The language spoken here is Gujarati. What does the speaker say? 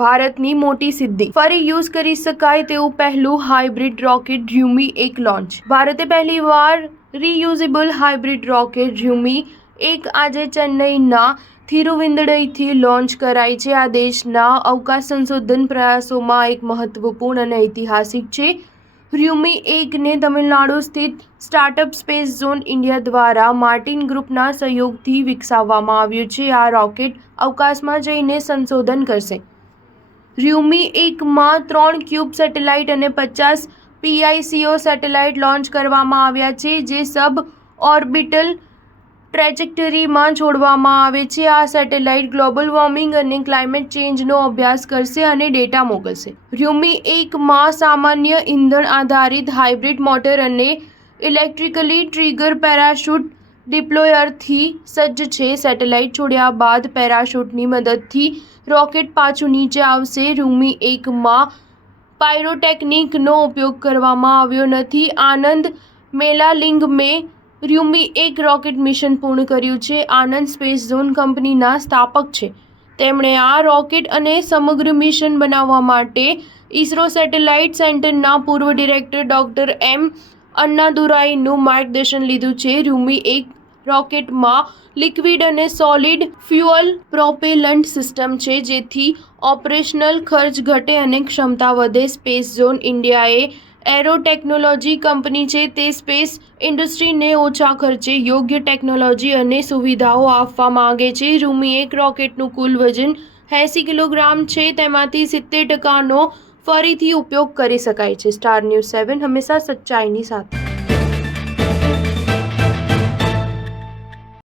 ભારતની મોટી સિદ્ધિ ફરી યુઝ કરી શકાય તેવું પહેલું હાઇબ્રિડ રોકેટ ડ્રીમી-1 લોન્ચ। ભારતે પહેલીવાર રીયુઝેબલ હાઇબ્રિડ રોકેટ ડ્રીમી-1 આજે ચેન્નઈના થિરુવિંદડઈથી લોન્ચ કરાઈ છે। આ દેશના અવકાશ સંશોધન પ્રયાસોમાં એક મહત્વપૂર્ણ અને ઐતિહાસિક છે। ડ્રીમી-1ને તમિલનાડુ સ્થિત સ્ટાર્ટઅપ સ્પેસ ઝોન ઇન્ડિયા દ્વારા માર્ટિન ગ્રુપના સહયોગથી વિકસાવવામાં આવ્યું છે। આ રોકેટ અવકાશમાં જઈને સંશોધન કરશે। ડ્રીમી-1માં 3 ક્યુબ સેટેલાઇટ અને 50 પીઆઈસીઓ સેટેલાઇટ લોન્ચ કરવામાં આવ્યા છે, જે સબ ઓર્બિટલ ટ્રેજેક્ટરીમાં છોડવામાં આવે છે। આ સેટેલાઇટ ગ્લોબલ વોર્મિંગ અને ક્લાઇમેટ ચેન્જનો અભ્યાસ કરશે અને ડેટા મોકલશે। ડ્રીમી-1માં સામાન્ય ઇંધણ આધારિત હાઇબ્રિડ મોટર અને ઇલેક્ટ્રિકલી ટ્રિગર પેરાશૂટ ડિપ્લોયરથી સજ્જ છે। સેટેલાઇટ છોડ્યા બાદ પેરાશૂટની મદદથી રોકેટ પાછું નીચે આવશે। ડ્રીમી-1માં પાયરોટેકનિકનો ઉપયોગ કરવામાં આવ્યો નથી। આનંદ મેલાલિંગમે ડ્રીમી-1 રોકેટ મિશન પૂર્ણ કર્યું છે। આનંદ સ્પેસ ઝોન કંપનીના સ્થાપક છે। તેમણે આ રોકેટ અને સમગ્ર મિશન બનાવવા માટે ઇસરો સેટેલાઇટ સેન્ટરના પૂર્વ ડિરેક્ટર ડોક્ટર એમ અન્નાદુરાઈનું માર્ગદર્શન લીધું છે। ડ્રીમી-1 રોકેટમાં લિક્વિડ અને સોલિડ ફ્યુઅલ પ્રોપેલન્ટ સિસ્ટમ છે, જેથી ઓપરેશનલ ખર્ચ ઘટે અને ક્ષમતા વધે। Space zone India arrow technology company છે। તે સ્પેસ ઇન્ડસ્ટ્રીને ઓછા ખર્ચે યોગ્ય ટેકનોલોજી અને સુવિધાઓ આપવા માંગે છે। ડ્રીમી-1 રોકેટનું કુલ વજન 80 કિલોગ્રામ છે, તેમાંથી 70%નો ફરીથી ઉપયોગ કરી શકાય છે। સ્ટાર ન્યૂઝ 7 હંમેશા સચ્ચાઈની સાથે।